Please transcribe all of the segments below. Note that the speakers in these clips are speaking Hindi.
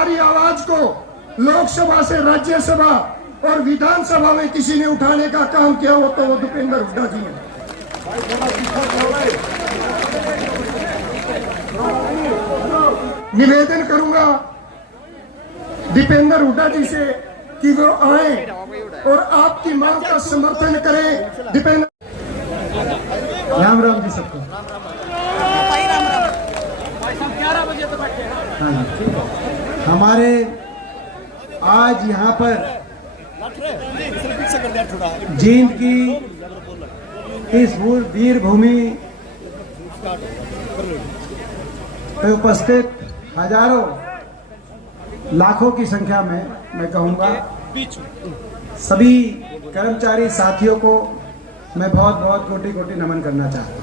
हमारी आवाज को लोकसभा से राज्यसभा और विधानसभा में किसी ने उठाने का काम किया हो तो वो दीपेंद्र हुड्डा जी हैं। निवेदन करूंगा दीपेंद्र हुड्डा जी से कि वो आए और आपकी मांग का समर्थन करें। दीपेंद्र, राम राम जी सबको। हमारे आज यहाँ पर जींद की इस वीर भूमि पे उपस्थित हजारों लाखों की संख्या में मैं कहूँगा सभी कर्मचारी साथियों को मैं बहुत बहुत कोटि कोटि नमन करना चाहता हूँ।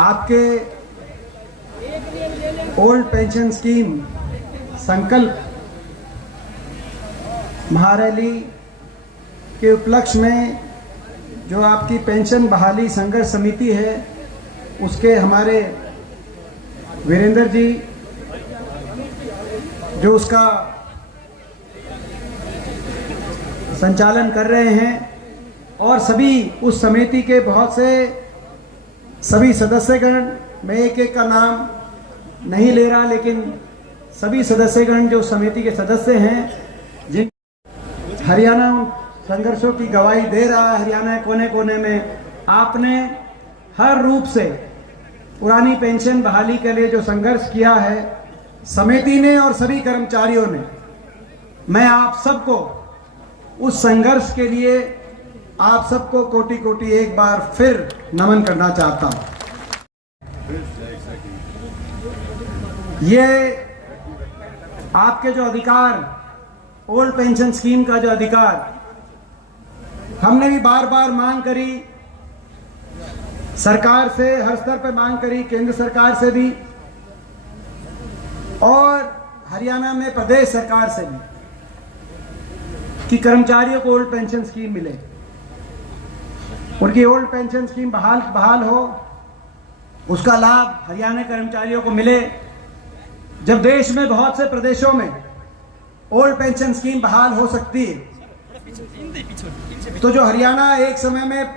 आपके ओल्ड पेंशन स्कीम संकल्प महारैली के उपलक्ष्य में जो आपकी पेंशन बहाली संघर्ष समिति है उसके हमारे वीरेंद्र जी जो उसका संचालन कर रहे हैं और सभी उस समिति के बहुत से सभी सदस्यगण, मैं एक एक का नाम नहीं ले रहा लेकिन सभी सदस्यगण जो समिति के सदस्य हैं जिन हरियाणा संघर्षों की गवाही दे रहा है, हरियाणा कोने कोने में आपने हर रूप से पुरानी पेंशन बहाली के लिए जो संघर्ष किया है समिति ने और सभी कर्मचारियों ने, मैं आप सबको उस संघर्ष के लिए आप सबको कोटि कोटि एक बार फिर नमन करना चाहता हूं। ये आपके जो अधिकार, ओल्ड पेंशन स्कीम का जो अधिकार हमने भी बार बार मांग करी, सरकार से हर स्तर पर मांग करी, केंद्र सरकार से भी और हरियाणा में प्रदेश सरकार से भी कि कर्मचारियों को ओल्ड पेंशन स्कीम मिले, उनकी ओल्ड पेंशन स्कीम बहाल हो, उसका लाभ हरियाणा कर्मचारियों को मिले। जब देश में बहुत से प्रदेशों में ओल्ड पेंशन स्कीम बहाल हो सकती है तो जो हरियाणा एक समय में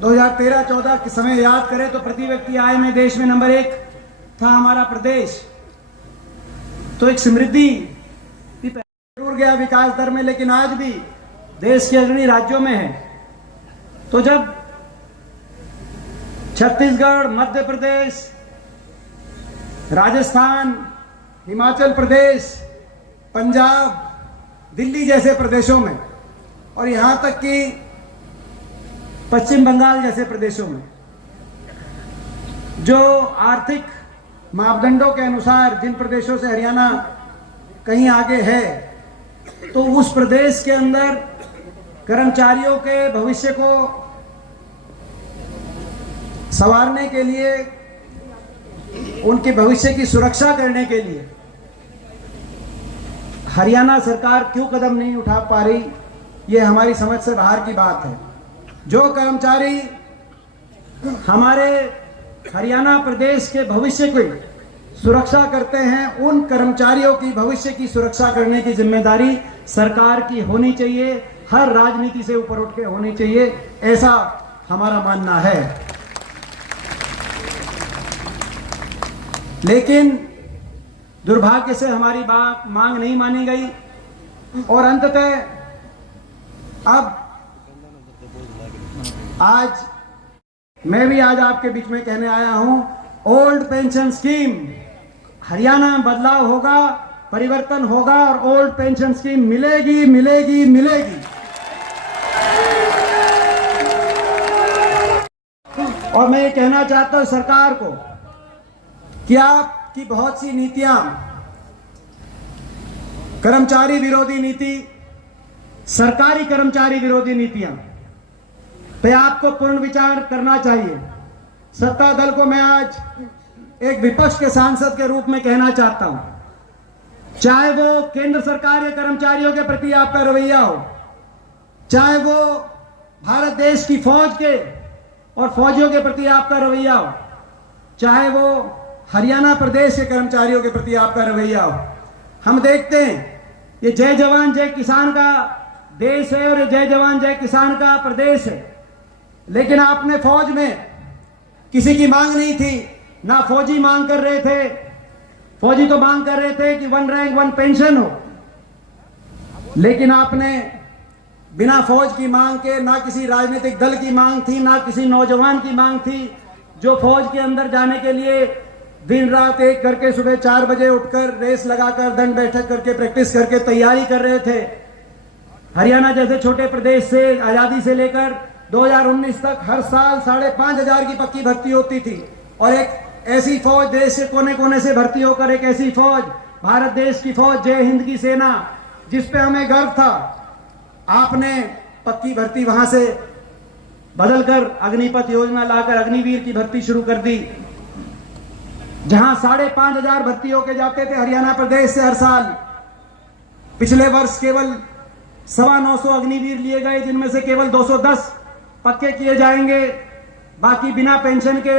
2013-14 के समय याद करें तो प्रति व्यक्ति आय में देश में नंबर 1 था हमारा प्रदेश, तो एक समृद्धि जरूर गया विकास दर में लेकिन आज भी देश के अग्रणी राज्यों में है। तो जब छत्तीसगढ़, मध्य प्रदेश, राजस्थान, हिमाचल प्रदेश, पंजाब, दिल्ली जैसे प्रदेशों में और यहां तक कि पश्चिम बंगाल जैसे प्रदेशों में जो आर्थिक मापदंडों के अनुसार जिन प्रदेशों से हरियाणा कहीं आगे है, तो उस प्रदेश के अंदर कर्मचारियों के भविष्य को संवारने के लिए, उनके भविष्य की सुरक्षा करने के लिए हरियाणा सरकार क्यों कदम नहीं उठा पा रही, ये हमारी समझ से बाहर की बात है। जो कर्मचारी हमारे हरियाणा प्रदेश के भविष्य की सुरक्षा करते हैं, उन कर्मचारियों की भविष्य की सुरक्षा करने की जिम्मेदारी सरकार की होनी चाहिए, हर राजनीति से ऊपर उठ के होनी चाहिए, ऐसा हमारा मानना है। लेकिन दुर्भाग्य से हमारी मांग नहीं मानी गई और अंततः अब आज मैं भी आज आपके बीच में कहने आया हूं, ओल्ड पेंशन स्कीम हरियाणा में बदलाव होगा, परिवर्तन होगा और ओल्ड पेंशन स्कीम मिलेगी मिलेगी मिलेगी। और मैं ये कहना चाहता हूं सरकार को कि आपकी बहुत सी नीतियां, कर्मचारी विरोधी नीति, सरकारी कर्मचारी विरोधी नीतियां पे आपको पूर्ण विचार करना चाहिए। सत्ता दल को मैं आज एक विपक्ष के सांसद के रूप में कहना चाहता हूं, चाहे वो केंद्र सरकार या कर्मचारियों के प्रति आपका रवैया हो, चाहे वो भारत देश की फौज के और फौजियों के प्रति आपका रवैया हो, चाहे वो हरियाणा प्रदेश के कर्मचारियों के प्रति आपका रवैया हो। हम देखते हैं ये जय जवान जय किसान का देश है और ये जय जवान जय किसान का प्रदेश है, लेकिन आपने फौज में किसी की मांग नहीं थी, ना फौजी मांग कर रहे थे। फौजी तो मांग कर रहे थे कि 1 रैंक 1 पेंशन हो, लेकिन आपने बिना फौज की मांग के, ना किसी राजनीतिक दल की मांग थी, ना किसी नौजवान की मांग थी जो फौज के अंदर जाने के लिए दिन रात एक करके सुबह 4 बजे उठकर रेस लगाकर दंड बैठक करके प्रैक्टिस करके तैयारी कर रहे थे। हरियाणा जैसे छोटे प्रदेश से आजादी से लेकर 2019 तक हर साल 5,500 की पक्की भर्ती होती थी, और एक ऐसी फौज देश के कोने कोने से भर्ती होकर एक ऐसी फौज, भारत देश की फौज, जय हिंद की सेना, जिस पे हमें गर्व था, आपने पक्की भर्ती वहां से बदलकर अग्निपथ योजना लाकर अग्निवीर की भर्ती शुरू कर दी, जहां 5,500 भर्ती होके जाते थे हरियाणा प्रदेश से हर साल। पिछले वर्ष केवल 925 अग्निवीर लिए गए, जिनमें से केवल 210 पक्के किए जाएंगे, बाकी बिना पेंशन के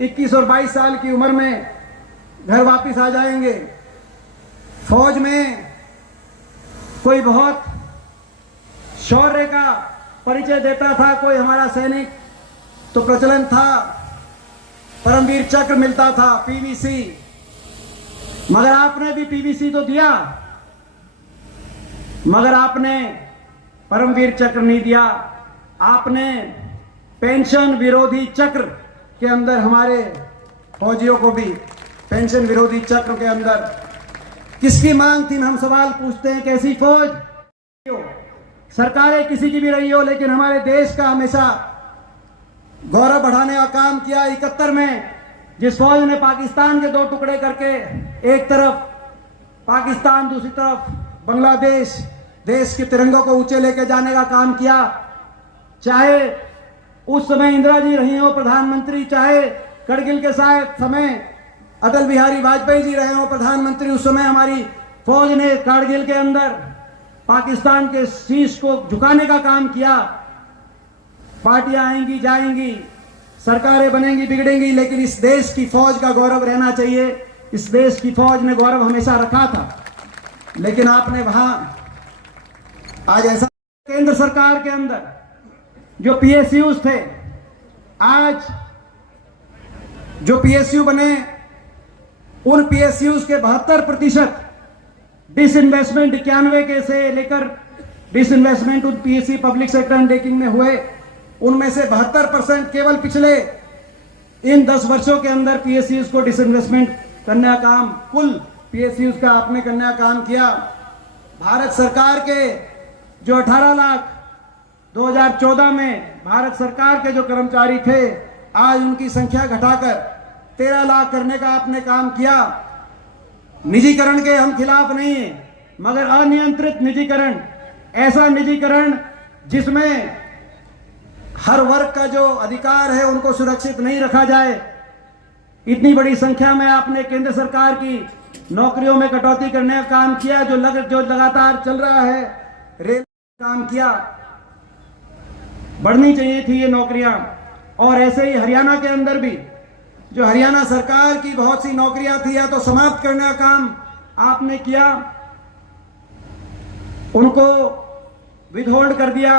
21 और 22 साल की उम्र में घर वापस आ जाएंगे। फौज में कोई बहुत शौर्य का परिचय देता था, कोई हमारा सैनिक तो प्रचलन था, परमवीर चक्र मिलता था, पीवीसी, मगर आपने भी पीवीसी तो दिया, मगर आपने परमवीर चक्र नहीं दिया। आपने पेंशन विरोधी चक्र के अंदर हमारे फौजियों को भी पेंशन विरोधी चक्र के अंदर किसकी मांग थी, हम सवाल पूछते हैं। कैसी फौज, सरकारें किसी की भी रही हो, लेकिन हमारे देश का हमेशा गौरव बढ़ाने का काम किया। 71 में जिस फौज ने पाकिस्तान के 2 टुकड़े करके, एक तरफ पाकिस्तान, दूसरी तरफ बांग्लादेश, देश के तिरंगों को ऊंचे लेके जाने का काम किया, चाहे उस समय इंदिरा जी रही हो प्रधानमंत्री, चाहे करगिल के समय अटल बिहारी वाजपेयी जी रहे हो प्रधानमंत्री, उस समय हमारी फौज ने कारगिल के अंदर पाकिस्तान के शीश को झुकाने का काम किया। पार्टियां आएंगी जाएंगी, सरकारें बनेंगी बिगड़ेंगी, लेकिन इस देश की फौज का गौरव रहना चाहिए। इस देश की फौज ने गौरव हमेशा रखा था, लेकिन आपने वहां आज ऐसा, केंद्र सरकार के अंदर जो पीएसयूज थे, आज जो पीएसयू बने, उन पीएसयूज के 72% डिसइन्वेस्टमेंट 91 के से लेकर डिसइन्वेस्टमेंट उन पीएससी पब्लिक सेक्टर अंडरटेकिंग में हुए, उनमें से 72% केवल पिछले इन 10 वर्षों के अंदर पीएसयूज को डिसइन्वेस्टमेंट करने का काम, कुल पीएसयूज का आपने करने का काम किया। भारत सरकार के जो 18 लाख 2014 में भारत सरकार के जो कर्मचारी थे, आज उनकी संख्या घटाकर 13 लाख करने का आपने काम किया। निजीकरण के हम खिलाफ नहीं है, मगर अनियंत्रित निजीकरण, ऐसा निजीकरण जिसमें हर वर्ग का जो अधिकार है उनको सुरक्षित नहीं रखा जाए। इतनी बड़ी संख्या में आपने केंद्र सरकार की नौकरियों में कटौती करने का काम किया, जो लगातार चल रहा है। रेल काम किया, बढ़नी चाहिए थी ये नौकरियां। और ऐसे ही हरियाणा के अंदर भी जो हरियाणा सरकार की बहुत सी नौकरियां थी, या तो समाप्त करने का काम आपने किया, उनको विथहोल्ड कर दिया,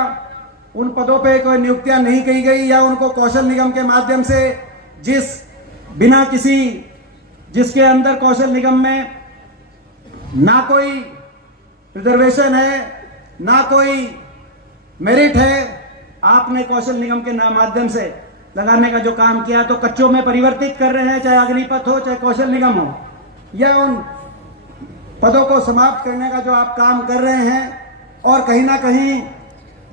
उन पदों पे कोई नियुक्तियां नहीं की गई, या उनको कौशल निगम के माध्यम से जिसके अंदर कौशल निगम में ना कोई रिजर्वेशन है, ना कोई मेरिट है, आपने कौशल निगम के माध्यम से लगाने का जो काम किया, तो कच्चों में परिवर्तित कर रहे हैं, चाहे अग्निपथ हो चाहे कौशल निगम हो, या उन पदों को समाप्त करने का जो आप काम कर रहे हैं। और कहीं ना कहीं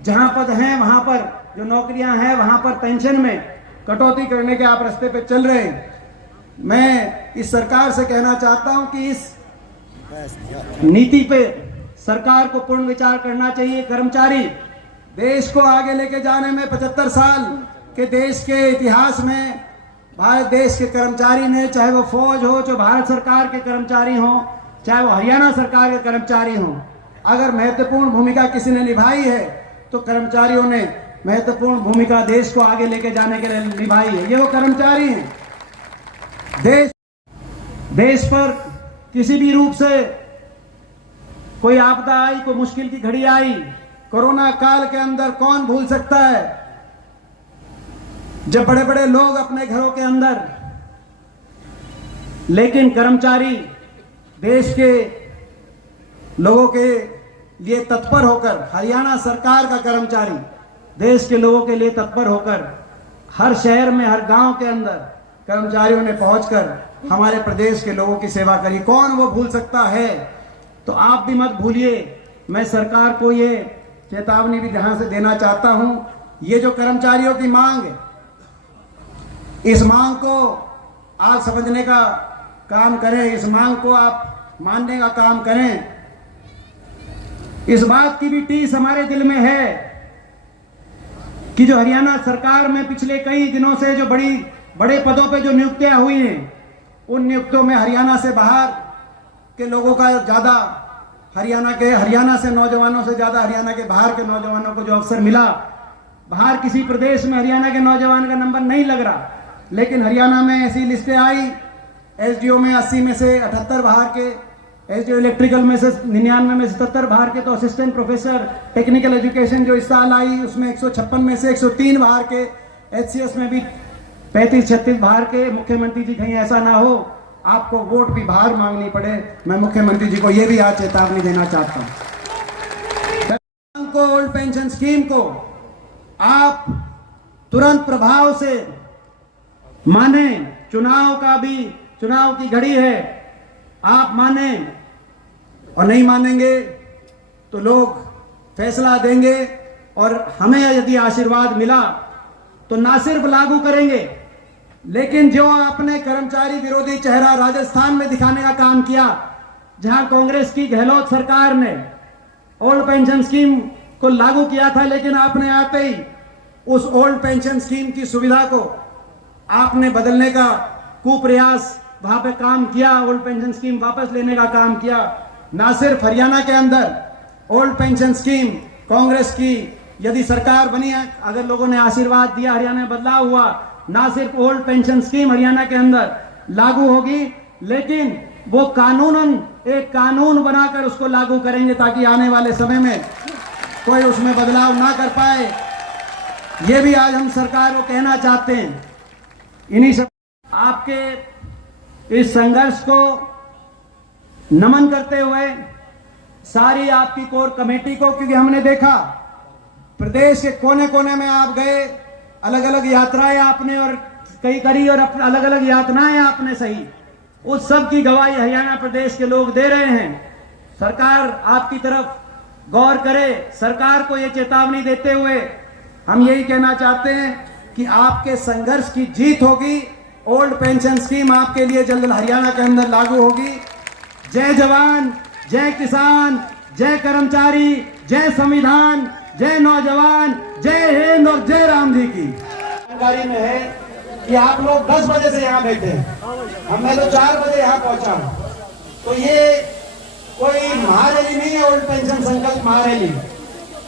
जहां पद हैं, वहां पर जो नौकरियां हैं, वहां पर पेंशन में कटौती करने के आप रास्ते पे चल रहे हैं। मैं इस सरकार से कहना चाहता हूं कि इस नीति पे सरकार को पूर्ण विचार करना चाहिए। कर्मचारी देश को आगे लेके जाने में 75 साल के देश के इतिहास में भारत देश के कर्मचारी ने, चाहे वो फौज हो, चाहे भारत सरकार के कर्मचारी हो, चाहे वो हरियाणा सरकार के कर्मचारी हो, अगर महत्वपूर्ण भूमिका किसी ने निभाई है तो कर्मचारियों ने महत्वपूर्ण भूमिका देश को आगे लेके जाने के लिए निभाई है। ये वो कर्मचारी हैं। देश देश पर किसी भी रूप से कोई आपदा आई, कोई मुश्किल की घड़ी आई, कोरोना काल के अंदर कौन भूल सकता है जब बड़े बड़े लोग अपने घरों के अंदर, लेकिन कर्मचारी देश के लोगों के लिए तत्पर होकर, हरियाणा सरकार का कर्मचारी देश के लोगों के लिए तत्पर होकर हर शहर में, हर गांव के अंदर कर्मचारियों ने पहुंचकर हमारे प्रदेश के लोगों की सेवा करी। कौन वो भूल सकता है? तो आप भी मत भूलिए। मैं सरकार को ये चेतावनी भी ध्यान से देना चाहता हूं, ये जो कर्मचारियों की मांग है, इस मांग को आप समझने का काम करें, इस मांग को आप मानने का काम करें। इस बात की भी टीस हमारे दिल में है कि जो हरियाणा सरकार में पिछले कई दिनों से जो बड़े पदों पे जो नियुक्तियां हुई हैं, उन नियुक्तियों में हरियाणा से बाहर के लोगों का ज्यादा, हरियाणा से नौजवानों से ज्यादा हरियाणा के बाहर के नौजवानों को जो अवसर मिला। बाहर किसी प्रदेश में हरियाणा के नौजवान का नंबर नहीं लग रहा, लेकिन हरियाणा में ऐसी लिस्टें आई, एसडीओ में 80 में से 78 बाहर के, एसडीओ इलेक्ट्रिकल में से 99 में 77 बाहर के, तो असिस्टेंट प्रोफेसर टेक्निकल एजुकेशन जो इस साल आई उसमें 156 में से 103 बाहर के, एचसीएस में भी 35-36 बाहर के। मुख्यमंत्री जी कहीं ऐसा ना हो आपको वोट भी बाहर मांगनी पड़े। मैं मुख्यमंत्री जी को यह भी आज चेतावनी देना चाहता हूं को ओल्ड पेंशन स्कीम को आप तुरंत प्रभाव से माने। चुनाव की घड़ी है, आप माने, और नहीं मानेंगे तो लोग फैसला देंगे। और हमें यदि आशीर्वाद मिला तो ना सिर्फ लागू करेंगे, लेकिन जो आपने कर्मचारी विरोधी चेहरा राजस्थान में दिखाने का काम किया, जहां कांग्रेस की गहलोत सरकार ने ओल्ड पेंशन स्कीम को लागू किया था, लेकिन आपने आते ही उस ओल्ड पेंशन स्कीम की सुविधा को आपने बदलने का कुप्रयास वहां पे काम किया, ओल्ड पेंशन स्कीम वापस लेने का काम किया। ना सिर्फ हरियाणा के अंदर ओल्ड पेंशन स्कीम कांग्रेस की यदि सरकार बनी है, अगर लोगों ने आशीर्वाद दिया, हरियाणा में बदलाव हुआ, ना सिर्फ ओल्ड पेंशन स्कीम हरियाणा के अंदर लागू होगी, लेकिन वो कानूनन एक कानून बनाकर उसको लागू करेंगे ताकि आने वाले समय में कोई उसमें बदलाव ना कर पाए। ये भी आज हम सरकार को कहना चाहते हैं। इन्हीं सब आपके इस संघर्ष को नमन करते हुए सारी आपकी कोर कमेटी को, क्योंकि हमने देखा प्रदेश के कोने कोने में आप गए, अलग अलग यात्राएं आपने और कई करी, और अलग अलग यातनाएं आपने सही, उस सब की गवाही हरियाणा प्रदेश के लोग दे रहे हैं। सरकार आपकी तरफ गौर करे। सरकार को यह चेतावनी देते हुए हम यही कहना चाहते हैं कि आपके संघर्ष की जीत होगी। ओल्ड पेंशन स्कीम आपके लिए जल्द हरियाणा के अंदर लागू होगी। जय जवान, जय किसान, जय कर्मचारी, जय संविधान, जय नौजवान, जय हिंद और जय राम जी की। जानकारी में है कि आप लोग 10 बजे से यहाँ बैठे हैं, मैं तो 4 बजे यहाँ पहुंचा हूँ। तो ये कोई महारैली नहीं है, ओल्ड पेंशन संकल्प महारैली,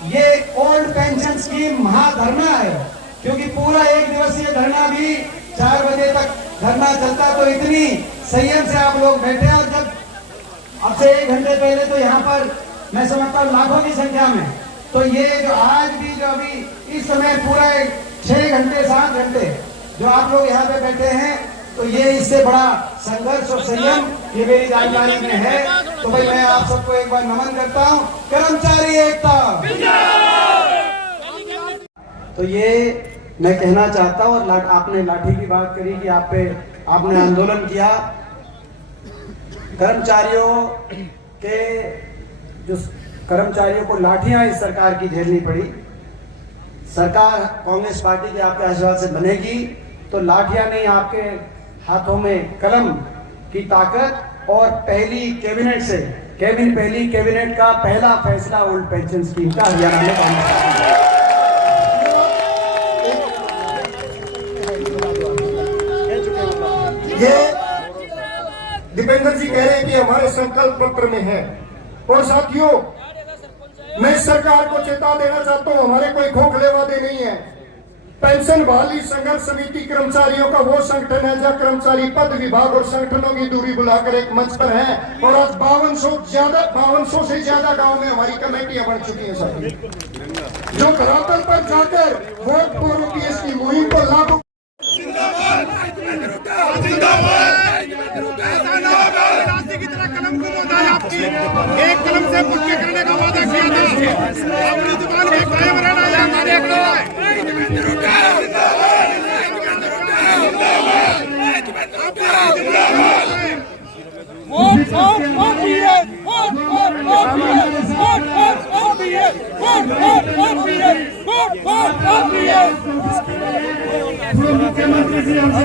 ये ओल्ड पेंशन स्कीम महाधरना है। क्योंकि पूरा 1 दिवसीय धरना भी 4 बजे तक धरना चलता, तो इतनी संयम से आप लोग बैठे हैं। और जब अब से 1 घंटे पहले तो यहाँ पर मैं समझता हूँ लाखों की संख्या में, तो ये जो आज भी जो अभी इस समय पूरा 6 घंटे 7 घंटे जो आप लोग यहाँ पे बैठे हैं, तो ये इससे बड़ा संघर्ष और संयम ये मेरी जानकारी में है। तो भाई मैं आप सबको एक बार नमन करता हूँ। कर्मचारी एकता। तो ये मैं कहना चाहता हूँ। और आपने लाठी की बात करी कि आपने आंदोलन किया। कर्मचारियों को लाठियां इस सरकार की झेलनी पड़ी। सरकार कांग्रेस पार्टी के आपके आशीर्वाद से बनेगी तो लाठियां नहीं, आपके हाथों में कलम की ताकत। और पहली कैबिनेट का पहला फैसला ओल्ड पेंशन स्कीम का हरियाणा में कांग्रेस। ये दीपेंद्र जी कह रहे हैं कि हमारे संकल्प पत्र में है। और साथियों, मैं सरकार को चेता देना चाहता हूं, हमारे कोई खोखले वादे नहीं है। पेंशन बहाली संघर्ष समिति कर्मचारियों का वो संगठन है जहाँ कर्मचारी पद विभाग और संगठनों की दूरी बुलाकर एक मंच पर है और आज 5200 से ज्यादा गांव में हमारी कमेटियां बन चुकी हैं साथी, जो धरातल पर जाकर वोट फॉर ओपीएस की मुहिम को लागू की तरह कलम को बताया आपकी एक कलम से पुष्टि करने का वादा किया था। अपनी दुकान में कायम रहना यह कार्यक्रम मुख्यमंत्री जी हमसे